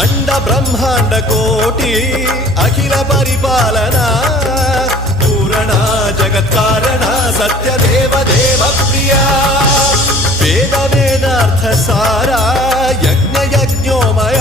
అండ బ్రహ్మాండ కోటి అఖిల పరిపాలన పూరణ జగత్కారణ సత్యదేవ దేవ ప్రియ వేద వేదార్థ సారా యజ్ఞ యజ్ఞోమయ